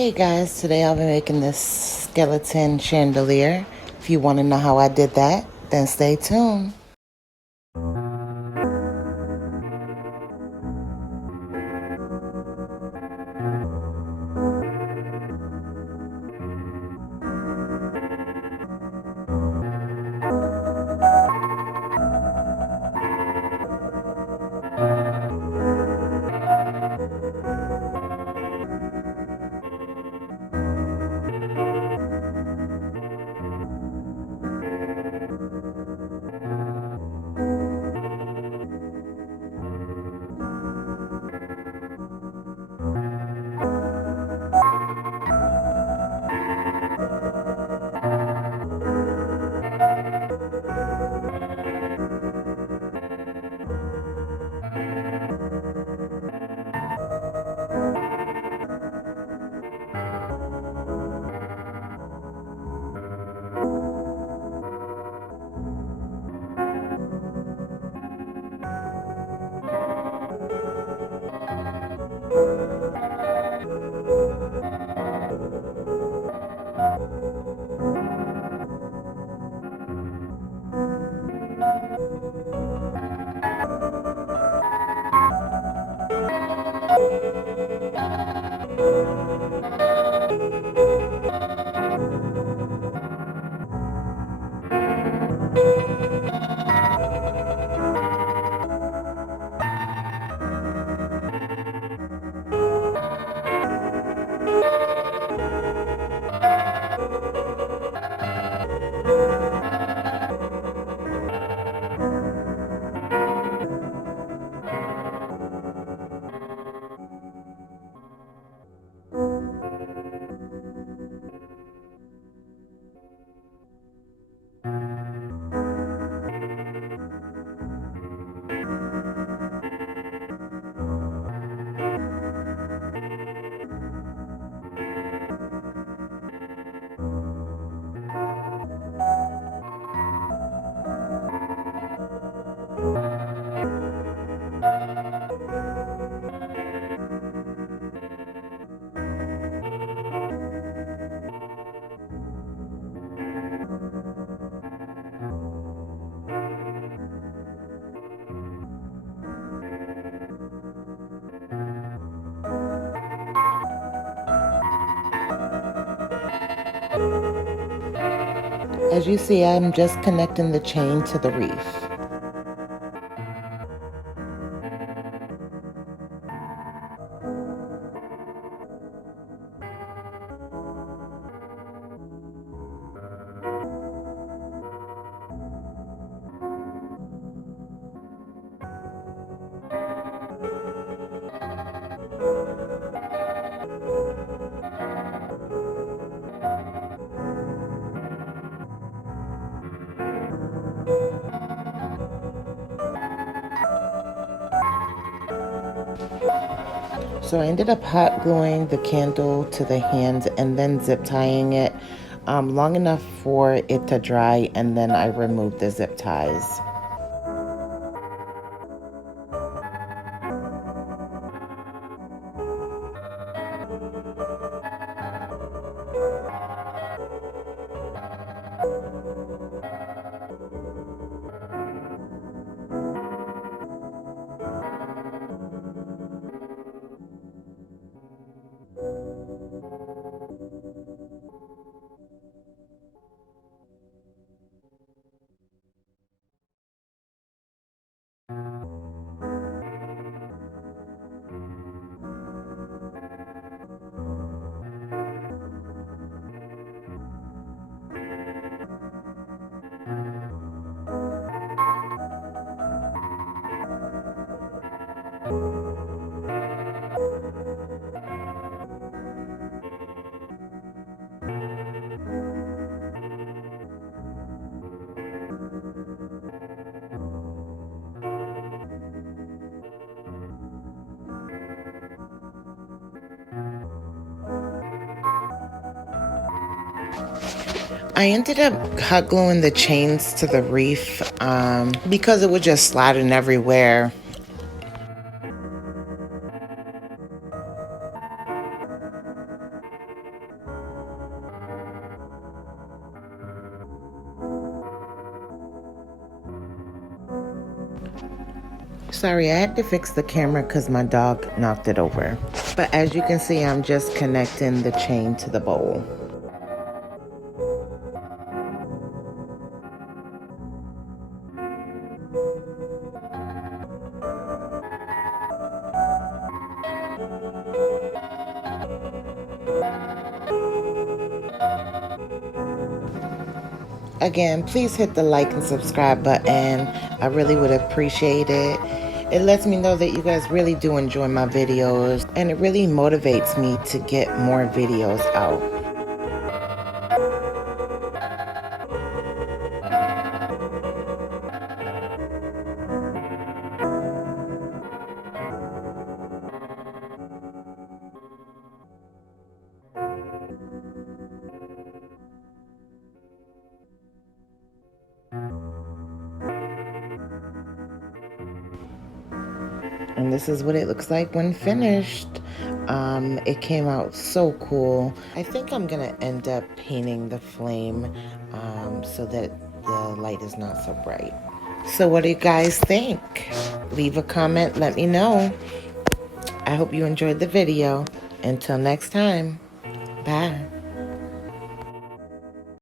Hey guys, today I'll be making this skeleton chandelier. If you want to know how I did that, then stay tuned. As you see, I'm just connecting the chain to the wreath. So I ended up hot gluing the candle to the hand and then zip tying it long enough for it to dry, and then I removed the zip ties. I ended up hot gluing the chains to the wreath because it was just sliding everywhere. sorry, I had to fix the camera because my dog knocked it over. But as you can see, I'm just connecting the chain to the bowl. Again, please hit the like and subscribe button. I really would appreciate it. It lets me know that you guys really do enjoy my videos, and it really motivates me to get more videos out. And this is what it looks like when finished. It came out so cool. I think I'm gonna end up painting the flame so that the light is not so bright. So what do you guys think? Leave a comment, let me know. I hope you enjoyed the video. Until next time, bye.